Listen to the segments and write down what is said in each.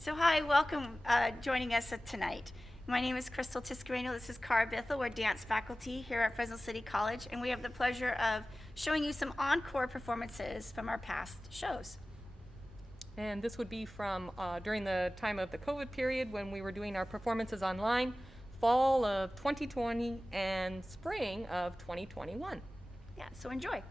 So hi, welcome joining us tonight. My name is Crystal Tiscareno. This is Cara Bithell. We're dance faculty here at Fresno City College, and we have the pleasure of showing you some encore performances from our past shows. And this would be from during the time of the COVID period when we were doing our performances online, fall of 2020 and spring of 2021. Yeah, so enjoy.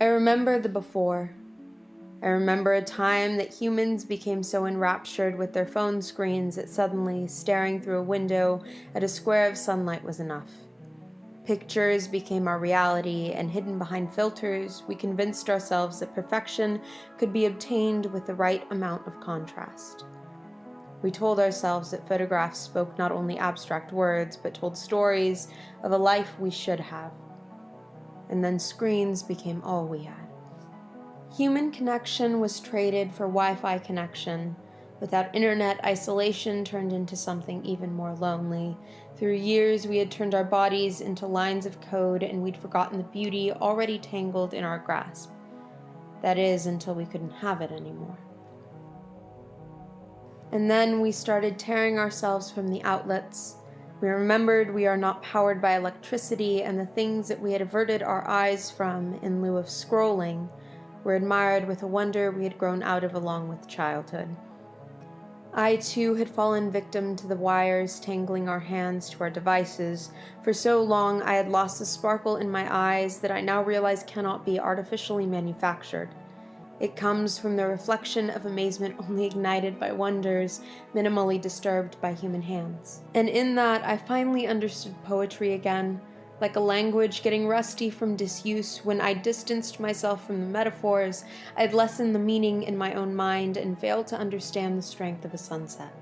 I remember the before. I remember a time that humans became so enraptured with their phone screens that suddenly staring through a window at a square of sunlight was enough. Pictures became our reality, and hidden behind filters, we convinced ourselves that perfection could be obtained with the right amount of contrast. We told ourselves that photographs spoke not only abstract words, but told stories of a life we should have. And then screens became all we had. Human connection was traded for Wi-Fi connection. Without internet, isolation turned into something even more lonely. Through years, we had turned our bodies into lines of code, and we'd forgotten the beauty already tangled in our grasp. That is, until we couldn't have it anymore. And then we started tearing ourselves from the outlets. We remembered we are not powered by electricity, and the things that we had averted our eyes from in lieu of scrolling were admired with a wonder we had grown out of along with childhood. I, too, had fallen victim to the wires tangling our hands to our devices. For so long, I had lost the sparkle in my eyes that I now realize cannot be artificially manufactured. It comes from the reflection of amazement only ignited by wonders minimally disturbed by human hands. And in that, I finally understood poetry again, like a language getting rusty from disuse. When I distanced myself from the metaphors, I'd lessened the meaning in my own mind and failed to understand the strength of a sunset.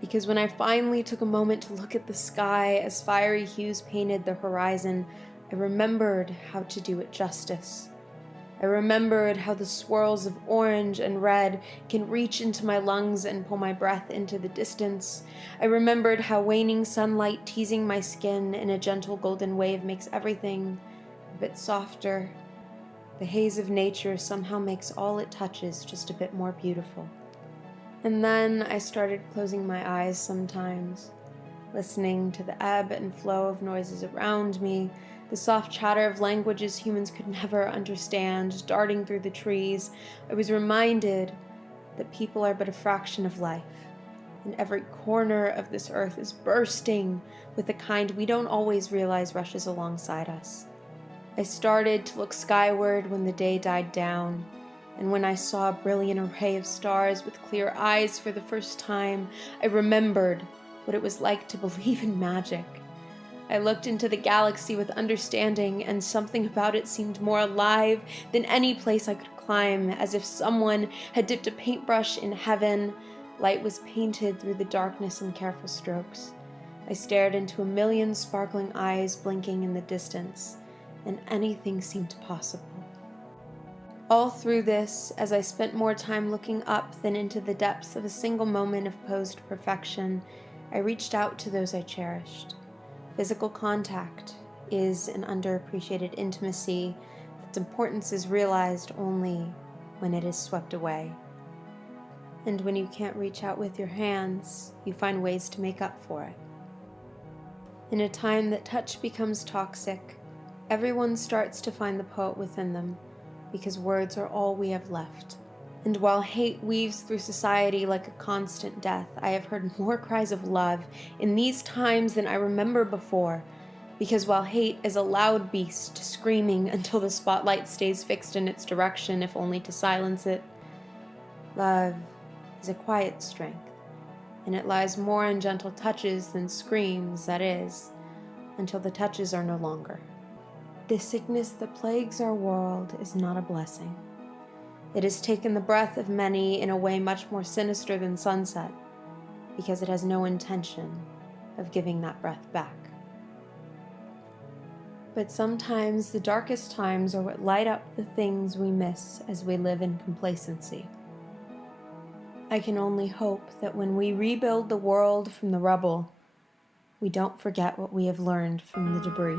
Because when I finally took a moment to look at the sky as fiery hues painted the horizon, I remembered how to do it justice. I remembered how the swirls of orange and red can reach into my lungs and pull my breath into the distance. I remembered how waning sunlight teasing my skin in a gentle golden wave makes everything a bit softer. The haze of nature somehow makes all it touches just a bit more beautiful. And then I started closing my eyes sometimes, listening to the ebb and flow of noises around me, the soft chatter of languages humans could never understand, darting through the trees. I was reminded that people are but a fraction of life, and every corner of this earth is bursting with the kind we don't always realize rushes alongside us. I started to look skyward when the day died down, and when I saw a brilliant array of stars with clear eyes for the first time, I remembered what it was like to believe in magic. I looked into the galaxy with understanding, and something about it seemed more alive than any place I could climb, as if someone had dipped a paintbrush in heaven. Light was painted through the darkness in careful strokes. I stared into a million sparkling eyes blinking in the distance, and anything seemed possible. All through this, as I spent more time looking up than into the depths of a single moment of posed perfection, I reached out to those I cherished. Physical contact is an underappreciated intimacy Its importance is realized only when it is swept away. And when you can't reach out with your hands, you find ways to make up for it. In a time that touch becomes toxic, everyone starts to find the poet within them, because words are all we have left. And while hate weaves through society like a constant death, I have heard more cries of love in these times than I remember before, because while hate is a loud beast, screaming until the spotlight stays fixed in its direction, if only to silence it, love is a quiet strength, and it lies more in gentle touches than screams, that is, until the touches are no longer. The sickness that plagues our world is not a blessing. It has taken the breath of many in a way much more sinister than sunset, because it has no intention of giving that breath back. But sometimes the darkest times are what light up the things we miss as we live in complacency. I can only hope that when we rebuild the world from the rubble, we don't forget what we have learned from the debris.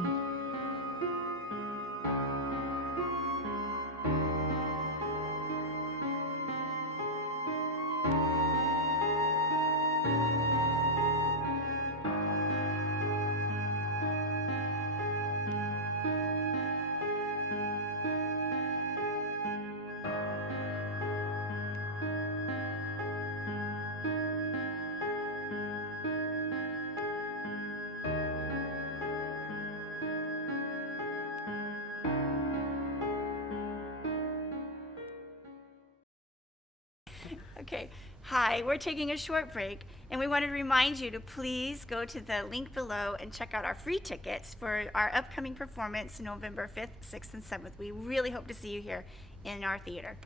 Okay, hi, we're taking a short break, and we want to remind you to please go to the link below and check out our free tickets for our upcoming performance November 5th, 6th, and 7th. We really hope to see you here in our theater.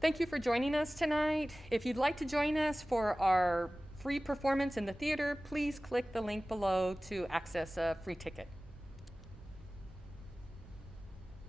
Thank you for joining us tonight. If you'd like to join us for our free performance in the theater, please click the link below to access a free ticket.